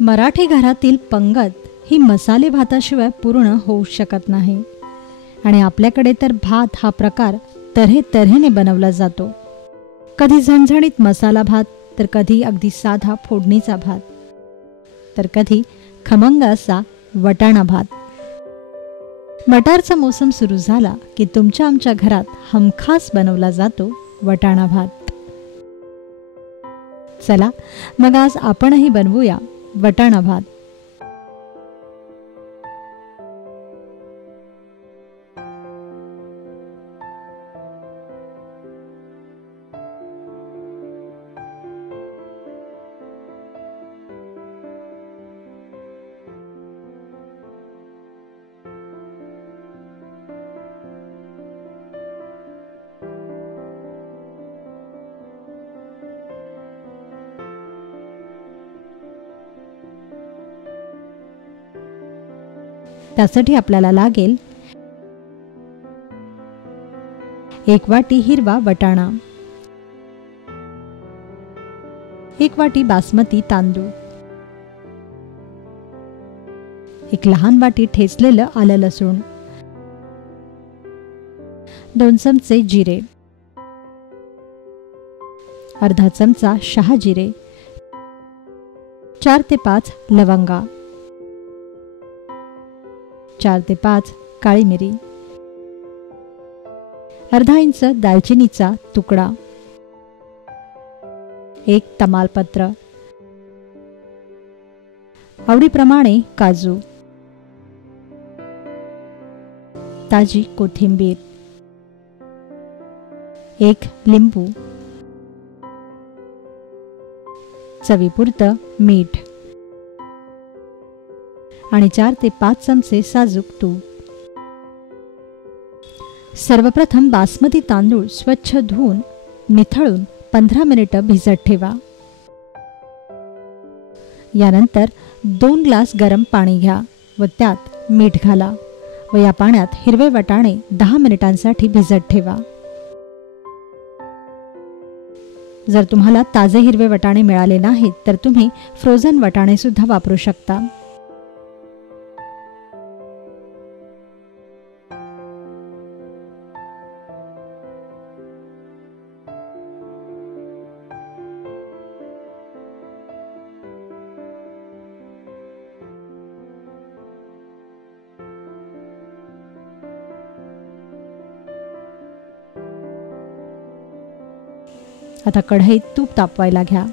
मराठी घरातील पंगत ही मसाले भाताशिवाय पूर्ण होऊ शकत नाही आणि आपल्याकडे तर भात हा प्रकार तऱ्हेतऱ्हेने बनवला जातो. कधी झणझणीत मसाला भात, तर कधी अगदी साधा फोडणीचा भात, तर कधी खमंग असा वटाणा भात. मटारचा मोसम सुरू झाला की तुमच्या आमच्या घरात हमखास बनवला जातो वटाणा भात. चला मग आज आपणही बनवूया वटाणा भात. त्यासाठी आपल्याला लागेल 1 वाटी हिरवा वटाणा, 1 वाटी बासमती तांदूळ, 1 लहान वाटी ठेचलेलं आलं लसूण, 2 चमचे जिरे, अर्धा चमचा शहाजिरे, 4 ते 5 लवंगा, 4 ते 5 काळी मिरी, अर्धा इंच दालचिनीचा तुकडा, 1 तमालपत्र, आवडीप्रमाणे काजू, ताजी कोथिंबीर, 1 लिंबू, चवीपुरतं मीठ आणि 4 ते 5 चमचे साजूक तूप. सर्वप्रथम बासमती तांदूळ स्वच्छ धुवून निथळून 15 मिनिटं भिजत ठेवा. यानंतर 2 ग्लास गरम पाणी घ्या व त्यात मीठ घाला व या पाण्यात हिरवे वटाणे 10 मिनिटांसाठी भिजत ठेवा. जर तुम्हाला ताजे हिरवे वटाणे मिळाले नाहीत तर तुम्ही फ्रोझन वटाणे सुद्धा वापरू शकता. आता कढईत तूप तापवायला घ्या.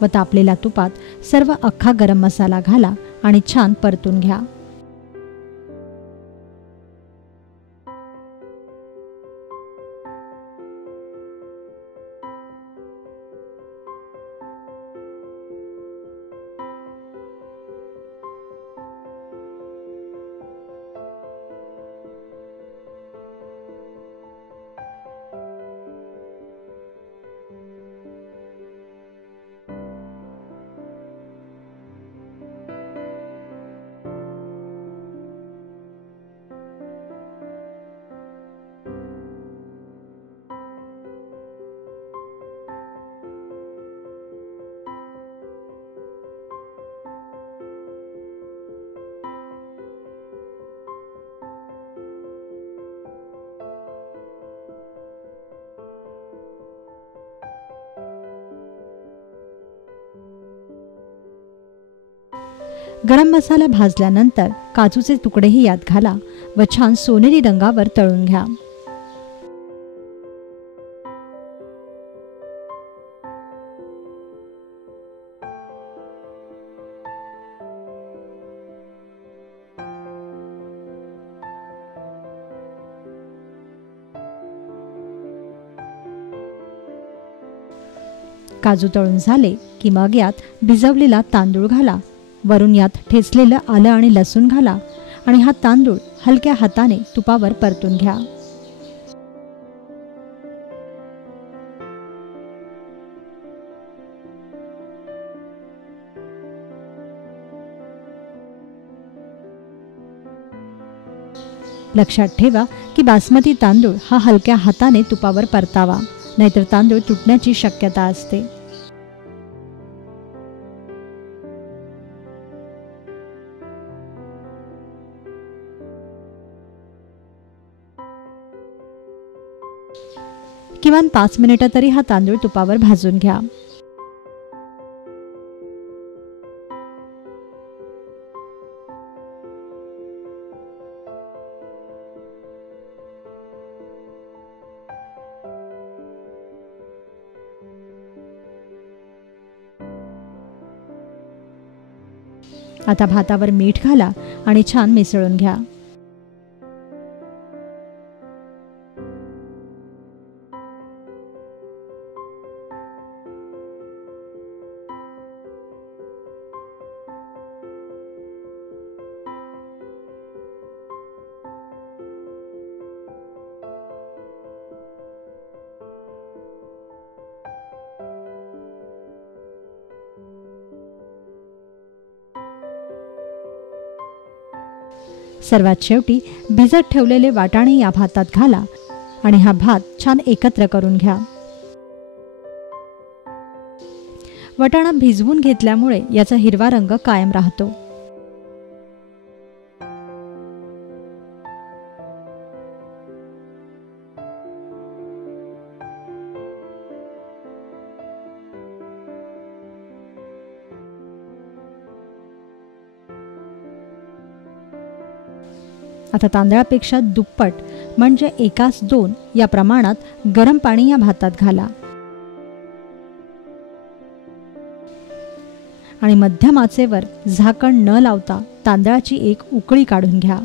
व तापलेल्या तुपात सर्व अख्खा गरम मसाला घाला आणि छान परतून घ्या. गरम मसाला भाजल्यानंतर काजूचे तुकडेही यात घाला व छान सोनेरी रंगावर तळून घ्या. काजू तळून झाले की मग यात भिजवलेला तांदूळ घाला. वरून यात ठेचलेलं आलं आणि लसूण घाला आणि हा तांदूळ हलक्या हाताने तुपावर परतून घ्या. लक्षात ठेवा की बासमती तांदूळ हा हलक्या हाताने तुपावर परतावा, नाहीतर तांदूळ तुटण्याची शक्यता असते. किमान 5 मिनिटं तरी हा तांदूळ तुपावर भाजून घ्या. आता भातावर मीठ घाला आणि छान मिसळून घ्या. सर्वात शेवटी भिजत ठेवलेले वाटाणे या भातात घाला आणि हा भात छान एकत्र करून घ्या. वाटाणा भिजवून घेतल्यामुळे याचा हिरवा रंग कायम राहतो. आता तांदळापेक्षा दुप्पट म्हणजे 1:2 या प्रमाणात गरम पाणी या भातात घाला आणि मध्यम आचेवर झाकण न लावता तांदळाची एक उकळी काढून घ्या.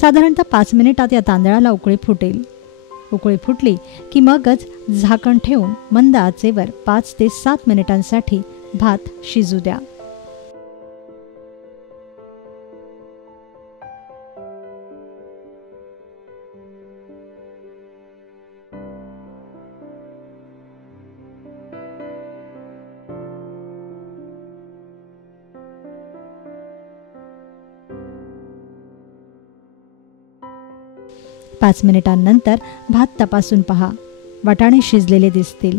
साधारणतः 5 मिनिटात या तांदळाला उकळी फुटेल. उकळी फुटली की मगच झाकण ठेवून मंद आचेवर 5 ते 7 मिनिटांसाठी भात शिजू द्या. पाच मिनिटांनंतर भात तपासून पहा. वाटाणे शिजलेले दिसतील.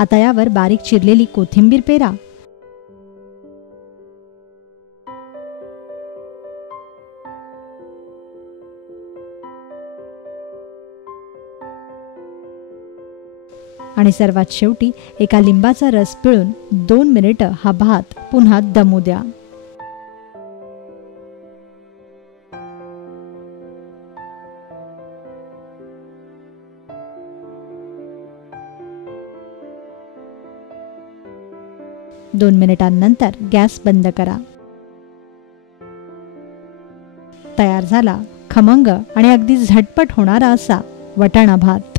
आता यावर बारीक चिरलेली कोथिंबीर पेरा. आणि सर्वात शेवटी एका लिंबाचा रस पिळून 2 मिनिटं हा भात पुन्हा दमू द्या. दोन मिनिटांनंतर गॅस बंद करा. तयार झाला खमंग आणि अगदी झटपट होणारा असा वटाणा भात.